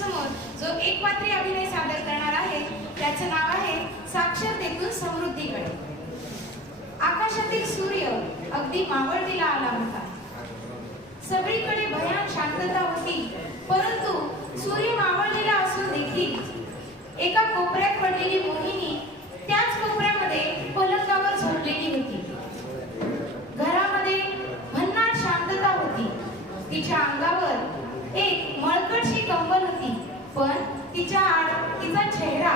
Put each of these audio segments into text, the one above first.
समोर जो एक पात्री अभिनय सादर करणार आहे त्याचं नाव आहे साक्षरतेतून समृद्धीकडे आकाशातील सूर्य अगदी मावळतीला आला होता. सगळीकडे भयान शांतता होती परंतु सूर्य मावळलेला असून देखील एका कोपऱ्यात पडलेली मोहिनी त्याच कोपऱ्यामध्ये पलंगावर झोपलेली होती. घरामध्ये भन्नाट शांतता होती. तिच्या अंगावर एक मळकटशी कंबल होती. पण तिच्या आड तिचा चेहरा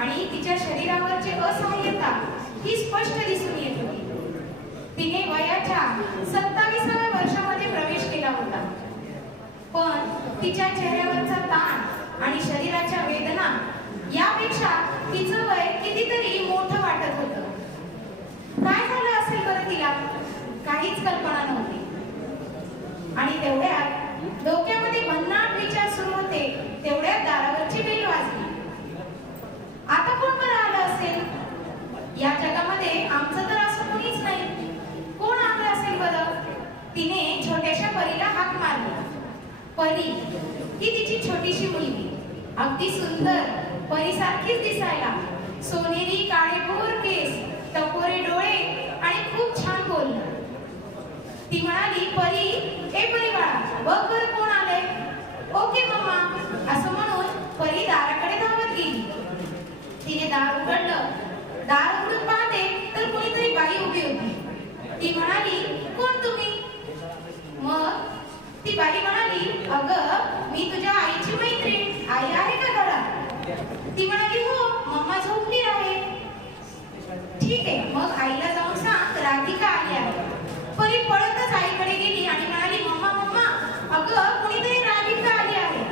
आणि तिच्या शरीरावरचे असहाय्यता ही स्पष्ट दिसून येत होती. तिने वयाच्या सत्तावीसाव्या वर्षामध्ये प्रवेश केला होता. पण तिच्या चेहऱ्यावरचा ताण आणि शरीराच्या वेदना यापेक्षा तिचं वय कितीतरी मोठं वाटत होतं. काय झालं असेल बरं तिला? काहीच कल्पना नव्हती. आणि तेवढ्या डोक्यामध्ये भन्नाट विचार सुरू तेवढ्या तेवढ्यात दारावरची बेल वाजली. आता कोण बरं आलं असेल? या जगामध्ये आमचं तर असं कोणीच नाही. कोण आलं असेल बरं? तिने छोट्याशा परीला हाक मारली. परी ही तिची छोटीशी मुलगी. अगदी सुंदर परीसारखीच दिसायला. सोनेरी काळेभोर केस टपोरे डोळे आणि खूप छान बोलणं. ती म्हणाली परी ए परी बाळा बघ बरं कोण आलंय. ओके मम्मा असं म्हणून परी दाराकडे धावत गेली. तिने दार उघडलं. दार उघडून पाहते तर कोणीतरी बाई उभी होती. ती म्हणाली कोण तुम्ही? मग ती बाई म्हणाली अगं मी तुझ्या आईची मैत्रीण. आई आहे का घरात? ती म्हणाली हो मम्मा झोपली आहे. ठीक आहे मग आईला जाऊन सांग राधिका आली आहे परी पळतच आईकडे गेली आणि म्हणाली मम्मा मम्मा अगं कुणीतरी राधिका आली आहे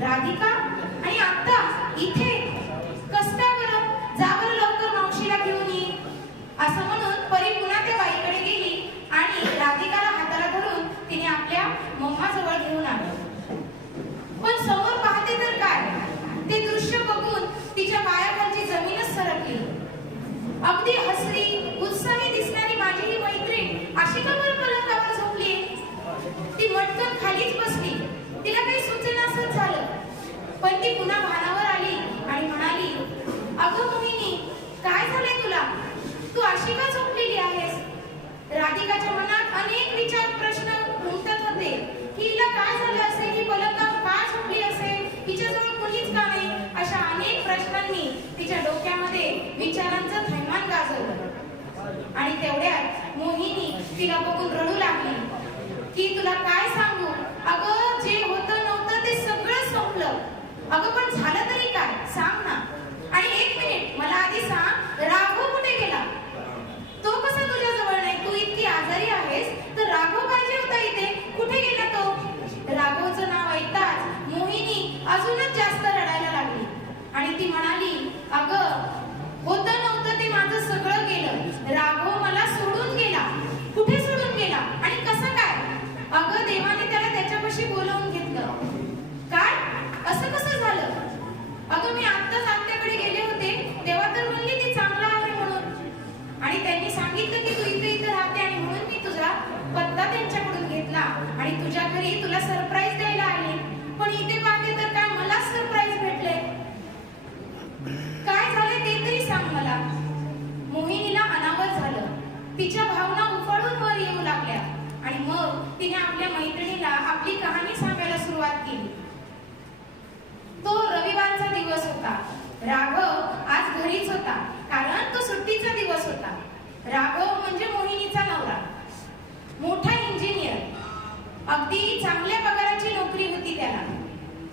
राधिका आणि आता इथे कस काय बरं जा बरं लवकर मावशीला घेऊन ये. असं म्हणून परी पुन्हा त्या बाईकडे गेली आणि राधिकाला हाताला धरून तिने आपल्या मम्माजवळ घेऊन आली. पण समोर पाहते तर काय? ते दृश्य बघून तिच्या पायाखालची जमीनच सरकली. अगदी हसरी उत्साही दिसणारी माझी ही मैत्रीण अशी का बरं पलंगावर झोपली ती मटकन खालीच बसली. तिला काही सुचेनासच झालं. पण ती पुन्हा भाना आली आणि म्हणाली अगं मोहिनी काय झालंय तुला तू अशी का झोपलेली आहेस राधिकाच्या मनात अनेक विचार प्रश्न उमटत होते. की हिला काय झालं असेल? ही पलंगावर का झोपली असेल? हिच्याजवळ कुणीच का नाही? अशा अनेक प्रश्नांनी तिच्या डोक्यामध्ये विचारांचं थैमान गाजवलं. आणि तेवढ्यात मोहिनी तिला बघून रडू लागली. की तुला काय सांगू? अगं जे होतं नव्हतं ते सगळं संपलं. अगं पण झालं तरी काय? सांग ना. आणि एक मिनिट मला आधी सांग राघव कुठे गेला तो कसा तुझ्या जवळ नाही तू इतकी आजारी आहेस तर राघव पाहिजे होता इथे. कुठे गेला तो? राघवचं नाव ऐकताच मोहिनी अजूनच जास्त रडायला लागली. आणि ती म्हणाली अगं होतं नव्हतं ते माझं सगळं गेलं राघव मला सोडून गेला कुठे सोडून गेला आणि कसं काय अगं देवाने त्याला त्याच्यापाशी बोलावून घेतलं काय असं कसं झालं अगं मी आत्ताच आत्याकडे गेले होते तेव्हा तर म्हणली ती चांगला आहे म्हणून आणि त्यांनी सांगितलं की तू इथे इथे राहते आणि म्हणून मी तुझा पत्ता त्यांच्याकडून घेतला आणि तुझ्या घरी तुला सरप्राईज द्यायला आले पण इथे पाहते तर काय मला सरप्राईज भेटले काय झाले ते तरी सांग मला मोहिनीला अनावर झालं तिच्या भावना उफाळून वर येऊ लागल्या आणि मग तिने आपल्या मैत्रिणीला आपली कहाणी सांगायला सुरुवात केली तो रविवारचा दिवस होता राघव आज घरीच होता कारण तो सुट्टीचा दिवस होता. राघव म्हणजे मोहिनीचा नवरा. मोठा इंजिनियर अगदी चांगल्या पगाराची नोकरी होती त्याला.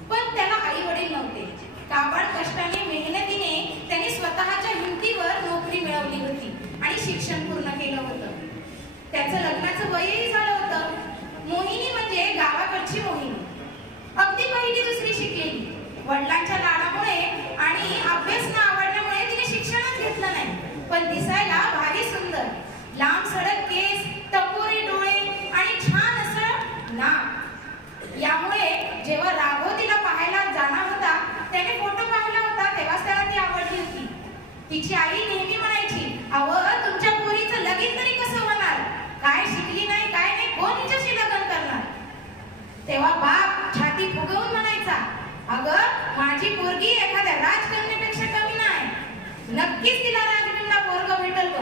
पण त्याला आई वडील नव्हते. काबाड कष्टाने मेहनतीने त्याने स्वतःच्या हिमतीवर नोकरी मिळवली होती आणि शिक्षण पूर्ण केलं होतं. त्याचं लग्नाचं वयही झालं होतं. मोहिनी म्हणजे गावाकडची मोहिनी. अगदी पहिली दुसरी शिकलेली. वडिलांच्या यामुळे जेव्हा राघव तिला पाहायला जाणार होता त्याने फोटो पाहिला होता तेव्हाच त्याला ती आवडली होती. तिची आई नेहमी म्हणायची अव तुमच्या पोरीचं लगीन तरी कसं म्हणाल काय शिकली नाही काय नाही कोण हिच्याशी लग्न करणार? तेव्हा बाप छाती फुगवून म्हणायचा अगं माझी पोरगी एखाद्या राजकन्यापेक्षा कमी नाही. नक्कीच तिला राजकन्या पोरग भेटल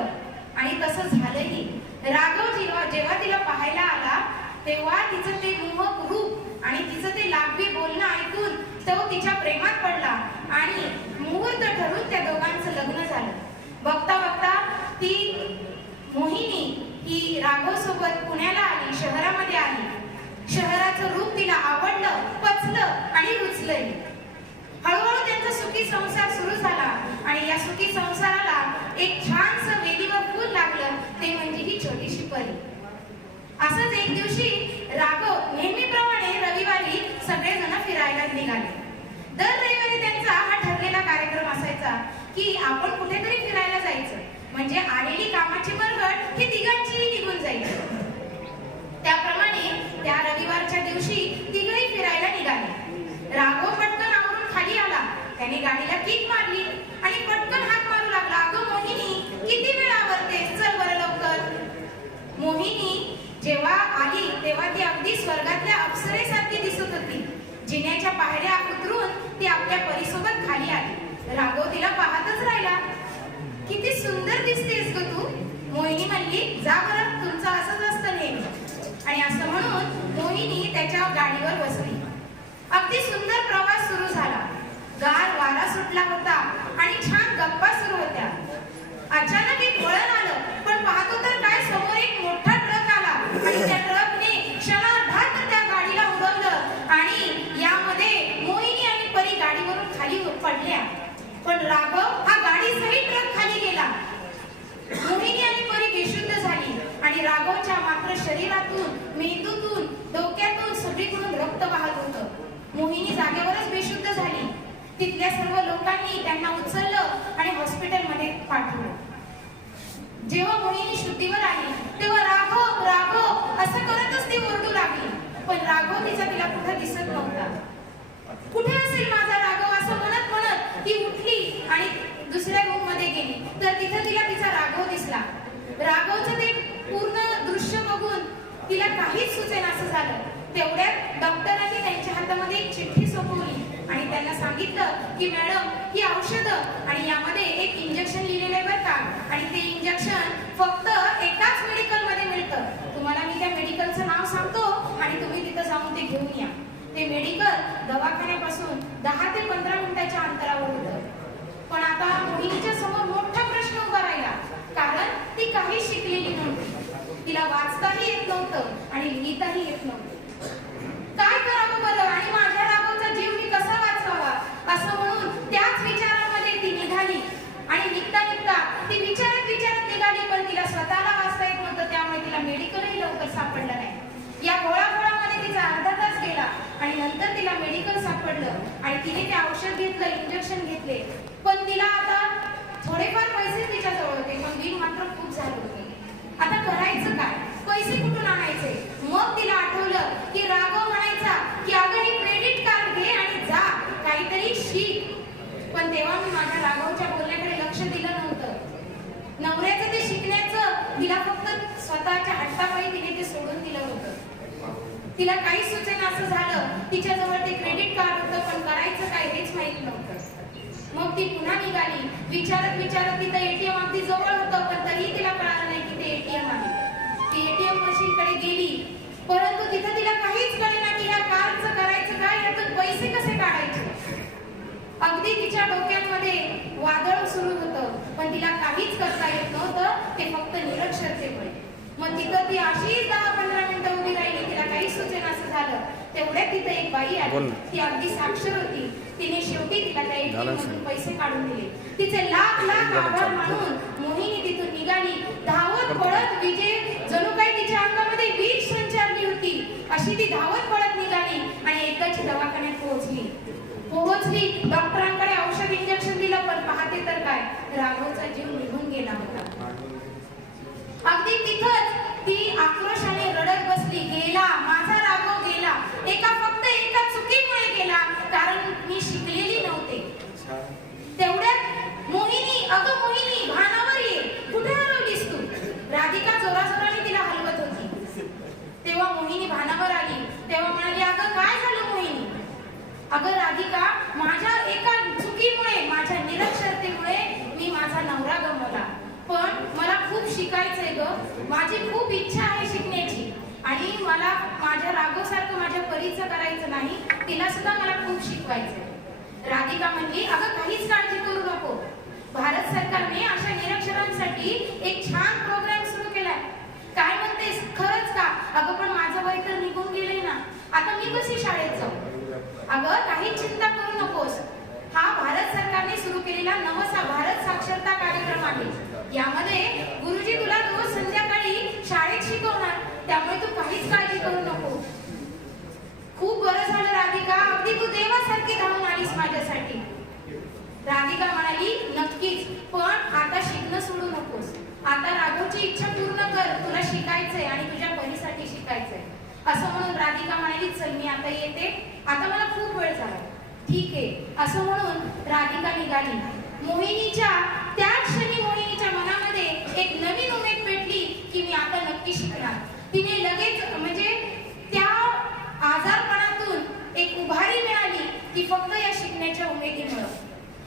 आणि तसं झालंही. राघव जेव्हा जेव्हा तिला पाहायला आला तिचं ते मोहक रूप आणि तिचं ते लाघवी बोलणं ऐकून तो तिच्या प्रेमात पडला. आणि मुहूर्त ठरून त्या दोघांचं लग्न झालं. बघता बघता ती मोहिनी ही राघव सोबत पुण्याला आली शहरामध्ये आली. शहराचं रूप तिला आवडलं पचलं आणि रुचलंय. हळूहळू त्यांचा सुखी संसार सुरू झाला आणि या सुखी संसाराला एक छानसं वेलीवर फूल लागलं ते म्हणजे ही छोटीशी परी असंच एक दिवशी राघव नेहमीप्रमाणे रविवारी सगळेजण फिरायला निघाले. दर रविवारी त्यांचा हा ठरलेला कार्यक्रम असायचा की आपण कुठेतरी फिरायला जायचं. म्हणजे आलेली कामाची बरगड ही तिघांचीही निघून जायची त्याप्रमाणे त्या रविवारच्या दिवशी तिघही फिरायला निघाले. राघव पटकन आवरून खाली आला. त्याने गाडीला किक मारली आणि पटकन हाक मारू लागला अगं मोहिनी किती वेळ आवरते चल बरं लवकर मोहिनी जेव्हा आली तेव्हा ती अगदी स्वर्गातल्या अप्सरेसारखी दिसत होती. जिन्याच्या पायऱ्या उतरून ती आपल्या परीसोबत खाली आली. राघव तिला पाहतच राहिला. किती सुंदर दिसतेस ग तू. मोहिनी म्हणली जा बरं तुमचं असंच असतं नेहमी. आणि असं म्हणून मोहिनी त्याच्या गाडीवर बसली. अगदी सुंदर प्रवास सुरू झाला. गार वारा सुटला होता आणि छान गप्पा सुरू होत्या. अचानक एक वळण आलं पण पाहतो तर काय समोर एक मोठा ट्रक आला आणि त्या ट्रकने क्षणार्धात त्या गाडीला उडवलं आणि यामध्ये मोहिनी आणि परी गाडीवरून खाली पडल्या पण राघव हा गाडीसहित ट्रक खाली गेला. मोहिनी आणि परी बेशुद्ध झाली आणि राघवच्या मात्र शरीरातून मेंदूतून डोक्यातून सगळीकडून रक्त वाहत होतं. मोहिनी जागेवरच बेशुद्ध झाली. तिथल्या सर्व लोकांनी त्यांना उचललं आणि हॉस्पिटलमध्ये पाठवलं. जेव्हा मोहिनी शुद्धीवर आली तेव्हा राघव राघव असं करतच ती ओरडू लागली. पण राघव तिचा तिला कुठं दिसत नव्हता कुठे असेल माझा राघव असं म्हणत म्हणत ती उठली आणि दुसऱ्या रूममध्ये गेली तर तिथं तिला तिचा राघव दिसला राघवचं ते पूर्ण दृश्य बघून तिला काहीच सुचेन असं झालं तेवढ्यात डॉक्टरांनी त्यांच्या हातामध्ये एक चिठ्ठी सोपवली आणि त्यांना सांगितलं की मॅडम ही औषधं आणि यामध्ये एक इंजेक्शन लिहिलेलं आहे बरं का आणि ते इंजेक्शन फक्त एकाच मेडिकलमध्ये मिळतं तुम्हाला मी त्या मेडिकलचं नाव सांगतो आणि तुम्ही तिथं जाऊन ते घेऊन या ते मेडिकल दवाखान्यापासून दहा ते पंधरा मिनिटाच्या अंतरावर होतं पण आता मोहिनीच्या समोर मोठा प्रश्न उभा राहिला कारण ती काही शिकलेली नव्हती तिला वाचताही येत नव्हतं आणि लिहिताही येत नव्हतं. काय करावं बरं? आणि माझ्या राघवचा जीव मी कसा वाचवावा? असं म्हणून त्याच विचारामध्ये ती निघाली. आणि निघता निघता ती विचारत विचारत निघाली पण तिला स्वतःला वाचता येत नव्हतं. त्यामुळे तिला मेडिकलही लवकर सापडलं नाही. या गोळाघोळामध्ये तिचा अर्धा तास गेला आणि नंतर तिला मेडिकल सापडलं आणि तिने ते औषध घेतलं इंजेक्शन घेतले. पण तिला आता थोडेफार पैसे तिच्याजवळ होते पण बिल मात्र खूप झाले होते. आता करायचं काय? पैसे कुठून आणायचे? मग तिला आठवलं की राघव म्हणायचा की अगं हे क्रेडिट कार्ड घे आणि जा. काहीतरी शिक. पण तेव्हा मी माझ्या राघवच्या बोलण्याकडे लक्ष दिलं नव्हतं. नवऱ्याचं ते शिकण्याचं तिला फक्त स्वतःच्या हट्टापायी तिने ते सोडून दिलं होतं. तिला काही सुचेना असं झालं तिच्याजवळ ते क्रेडिट कार्ड होतं पण करायचं काय हेच माहीत नव्हतं. मग ती पुन्हा निघाली. विचारत विचारत तिथं एटीएम अगदी जवळ होतं पण एटीएम मशीन कडे गेली. परंतु तिथं तिला काहीच कळेना की या कार्डचं करायचं काय यातून पैसे कसे काढायचे? अगदी तिच्या डोक्यामध्ये वादळ सुरू होतं पण तिला काहीच करता येत नव्हतं ते फक्त निरक्षरतेमुळे. मग तिथं ती अशीच दहा पंधरा मिनिटं उभी राहिली तिला काही सुचेन असं झालं. तेवढ्यात तिथं एक बाई आली. ती अगदी साक्षर होती. तिने शेवटी तिला त्या ATM झालं मधून असेल. पैसे काढून दिले. तिचे लाख लाख आभार. मानून मोहिनी तिथून निघाली. धावत पळत विजय जणू काही तिच्या अंगामध्ये वीज संचारली होती. अशी ती धावत पळत निघाली आणि एकदाची दवाखान्यात पोहोचली. पोहोचली. डॉक्टरांकडे औषध इंजेक्शन दिलं पण पाहते तर काय? राघवचा जीव निघून गेला होता अगदी तिथंच ती आक्रोशाने रडत बसली गेला माझा राघव गेला. एका फक्त एका चुकीमुळे गेला कारण मी शिकलेली नव्हते. तेवढ्यात मोहिनी अगं मोहिनी भानावर ये. कुठे हरवलीस तू? राधिका जोराजोराने तिला हलवत होती. तेव्हा मोहिनी भानावर आली. तेव्हा म्हणाली अगं काय झालं मोहिनी? अगं राधिका माझ्या एका चुकीमुळे माझ्या निरक्षरतेमुळे मी माझा नवरा गमावला. पण मला खूप शिकायचंय ग. माझी खूप इच्छा आहे शिकण्याची. आणि मला माझ्या राघवसारखं माझ्या परीचं करायचं नाही तिला सुद्धा मला खूप शिकवायचं राधिका म्हणली अगं काहीच काळजी करू नको. भारत सरकारने अशा निरक्षरांसाठी एक छान प्रोग्राम सुरू केलाय. काय म्हणतेस? खरंच का? अगं पण माझं वय तर निघून गेलंय ना आता मी कशी शाळेत जाऊ अगं काही चिंता करू नकोस हा भारत सरकारने सुरू केलेला नवसा भारत साक्षरता कार्यक्रम आहे यामध्ये गुरुजी तुला रोज संध्याकाळी शाळेत शिकवणार त्यामुळे तू काहीच काळजी करू नको. खूप बरं झालं राधिका. अगदी तू देवासारखी धावून आलीस माझ्यासाठी. राधिका म्हणाली नक्कीच पण आता शिकणं सोडू नकोस. आता राघवची इच्छा पूर्ण कर. तुला शिकायचंय आणि तुझ्या परीसाठी शिकायचंय. असं म्हणून राधिका म्हणाली चल मी आता येते. आता मला खूप वेळ झाला. ठीक आहे. असं म्हणून राधिका निघाली. मोहिनीच्या त्याच क्षणी मोहिनीच्या मनामध्ये एक नवीन उमेद पेटली की मी आता नक्की शिकणार. तिने लगेच म्हणजे त्या आजारपणातून एक उभारी मिळाली की फक्त या शिकण्याच्या उमेदीमुळे.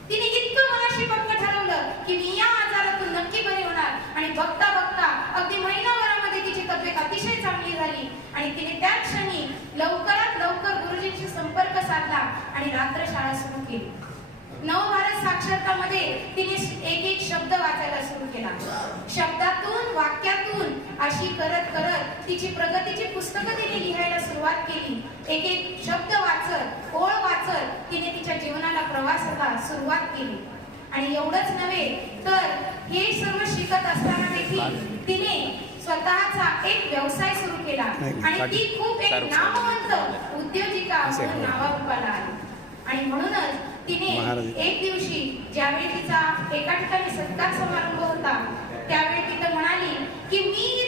तिने इतकं मनाशी पक्क ठरवलं की मी या आजारातून नक्की बरी होणार. आणि बघता बघता अगदी महिनाभरामध्ये तिची तब्येत अतिशय चांगली झाली. आणि तिने त्या क्षणी लवकरात लवकर गुरुजींशी संपर्क साधला आणि रात्र शाळा सुरू केली. नवभारत साक्षरतामध्ये तिने एक एक शब्द वाचायला सुरू केला. शब्दातून वाक्यातून अशी करत तिची प्रगतीची पुस्तकं तिने लिहायला सुरुवात केली. एक एक शब्द वाचत ओळ वाचत तिने तिच्या जीवनाला प्रवासाला सुरुवात केली. आणि एवढंच नव्हे तर हे सर्व शिकत असताना देखील तिने स्वतःचा एक व्यवसाय सुरू केला. आणि ती खूप एक नामवंत उद्योजिका म्हणून नावारूपाला आली. आणि म्हणूनच तिने. एक दिवशी ज्यावेळी तिचा एका ठिकाणी सत्कार समारंभ होता त्यावेळी तिथं म्हणाली की मी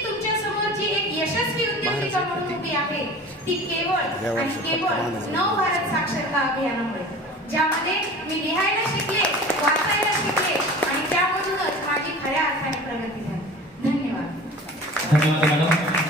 जी एक यशस्वी उद्योजिका म्हणून उभी आहे ती केवळ आणि केवळ नव भारत साक्षरता अभियानामुळे. ज्यामध्ये मी लिहायला शिकले वाचायला शिकले आणि त्यामधूनच माझी खऱ्या अर्थाने प्रगती झाली. धन्यवाद. धन्यवाद मॅडम